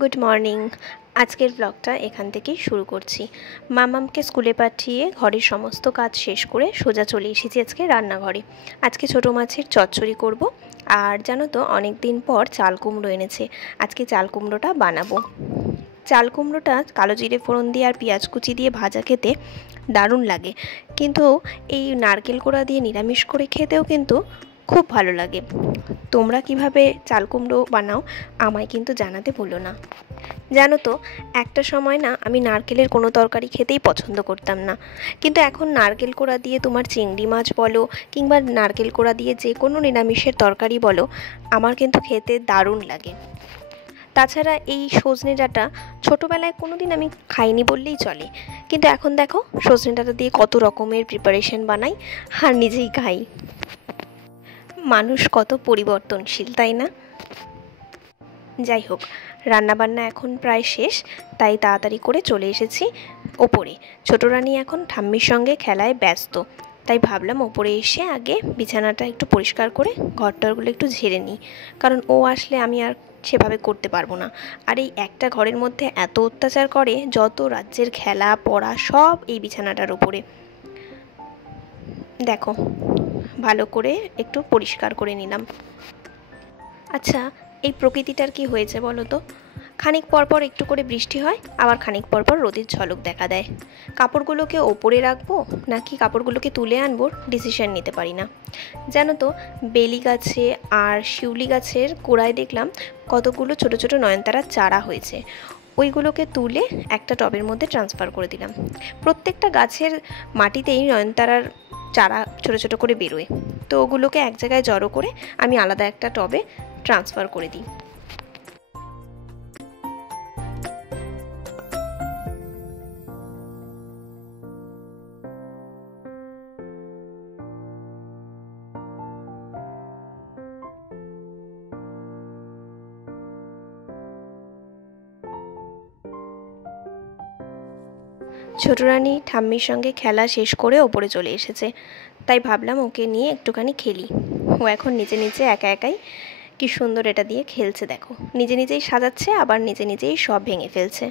Good morning. আজকের ব্লগটা এখান থেকেই শুরু করছি। মামামকে স্কুলে পাঠিয়ে ঘরের সমস্ত কাজ শেষ করে সোজা চলে এসেছি আজকে রান্নাঘরে। আজকে ছোটো মাছের চচ্চড়ি করব। আর জানো তো অনেক দিন পর চাল কুমড়ো এনেছে, আজকে চাল কুমড়োটা বানাবো। চাল কুমড়োটা কালো জিরে ফোড়ন দিয়ে আর পেঁয়াজ কুচি দিয়ে ভাজা খেতে দারুণ লাগে, কিন্তু এই নারকেল কোড়া দিয়ে নিরামিষ করে খেতেও কিন্তু খুব ভালো লাগে। তোমরা কিভাবে চাল কুমড়ো বানাও আমায় কিন্তু জানাতে ভুলো না। জানো তো একটা সময় না আমি নারকেলের কোনো তরকারি খেতেই পছন্দ করতাম না, কিন্তু এখন নারকেল কোড়া দিয়ে তোমার চিংড়ি মাছ বলো কিংবা নারকেল কোড়া দিয়ে যে কোনো নিরামিষের তরকারি বলো, আমার কিন্তু খেতে দারুণ লাগে। তাছাড়া এই সজনে ডাঁটা ছোটোবেলায় কোনো দিন আমি খাইনি বললেই চলে, কিন্তু এখন দেখো সজনে ডাঁটা দিয়ে কত রকমের প্রিপারেশন বানাই আর নিজেই খাই। মানুষ কত পরিবর্তনশীল, তাই না? যাই হোক, রান্নাবান্না এখন প্রায় শেষ, তাই তাড়াতাড়ি করে চলে এসেছি ওপরে। ছোটো রানী এখন ঠাম্মির সঙ্গে খেলায় ব্যস্ত, তাই ভাবলাম ওপরে এসে আগে বিছানাটা একটু পরিষ্কার করে ঘরটরগুলো একটু ঝেড়ে নিই, কারণ ও আসলে আমি আর সেভাবে করতে পারবো না। আর এই একটা ঘরের মধ্যে এত অত্যাচার করে, যত রাজ্যের খেলা পড়া সব এই বিছানাটার উপরে। দেখো ভালো করে একটু পরিষ্কার করে নিলাম। আচ্ছা, এই প্রকৃতিটার কি হয়েছে বলো তো? খানিক পরপর একটু করে বৃষ্টি হয়, আবার খানিক পরপর রোদের ঝলক দেখা দেয়। কাপড়গুলোকে ওপরে রাখবো নাকি কাপড়গুলোকে তুলে আনবো ডিসিশন নিতে পারি না। জানো তো বেলি গাছে আর শিউলি গাছের গোড়ায় দেখলাম কতগুলো ছোট ছোট নয়নতারার চারা হয়েছে। ওইগুলোকে তুলে একটা টবের মধ্যে ট্রান্সফার করে দিলাম। প্রত্যেকটা গাছের মাটিতেই নয়নতারার চারা ছোট ছোট করে বেরোয়, তো ওগুলোকে এক জায়গায় জড়ো করে আমি আলাদা একটা টবে ট্রান্সফার করে দিই। ছোটো রানী ঠাম্মির সঙ্গে খেলা শেষ করে ওপরে চলে এসেছে, তাই ভাবলাম ওকে নিয়ে একটুখানি খেলি। ও এখন নিজে নিজে একা একাই কি সুন্দর এটা দিয়ে খেলছে, দেখো নিজে নিজেই সাজাচ্ছে আবার নিজে নিজেই সব ভেঙে ফেলছে।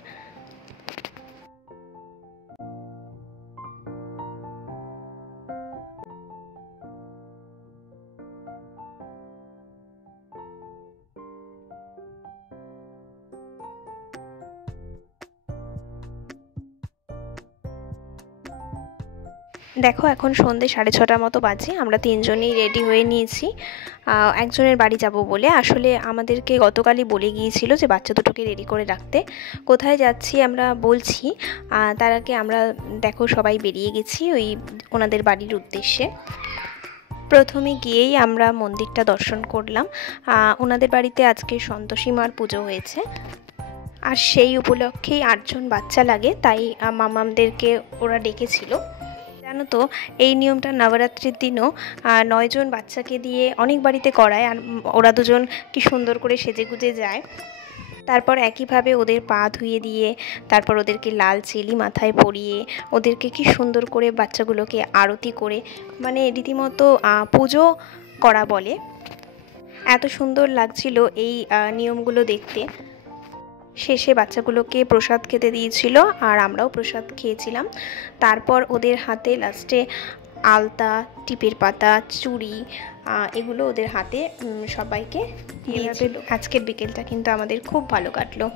দেখো এখন সন্ধ্যে 6:30 মতো বাজে, আমরা তিনজনেই রেডি হয়ে নিয়েছি একজনের বাড়ি যাব বলে। আসলে আমাদেরকে গতকালই বলে গিয়েছিল যে বাচ্চা দুটোকে রেডি করে রাখতে। কোথায় যাচ্ছি আমরা বলছি, তার আগে আমরা দেখো সবাই বেরিয়ে গেছি ওই ওনাদের বাড়ির উদ্দেশ্যে। প্রথমে গিয়েই আমরা মন্দিরটা দর্শন করলাম। ওনাদের বাড়িতে আজকে সন্তোষী মার পুজো হয়েছে, আর সেই উপলক্ষেই 8 জন বাচ্চা লাগে, তাই মামামদেরকে ওরা ডেকেছিল। জানো তো এই নিয়মটা নবরাত্রির দিনও 9 জন বাচ্চাকে দিয়ে অনেক বাড়িতে করায়, আর ওরা দুজন কি সুন্দর করে সেজেগুজে যায়। তারপর একইভাবে ওদের পা ধুয়ে দিয়ে তারপর ওদেরকে লাল চিলি মাথায় পরিয়ে ওদেরকে কি সুন্দর করে বাচ্চাগুলোকে আরতি করে, মানে রীতিমতো পুজো করা বলে। এত সুন্দর লাগছিল এই নিয়মগুলো দেখতে। শেষে বাচ্চাগুলোকে প্রসাদ খেতে দিয়েছিল আর আমরাও প্রসাদ খেয়েছিলাম। তারপর ওদের হাতে লাস্টে আলতা, টিপের পাতা, চুড়ি এগুলো ওদের হাতে সবাইকে দিয়েছিল। আজকের বিকেলটা কিন্তু আমাদের খুব ভালো কাটলো।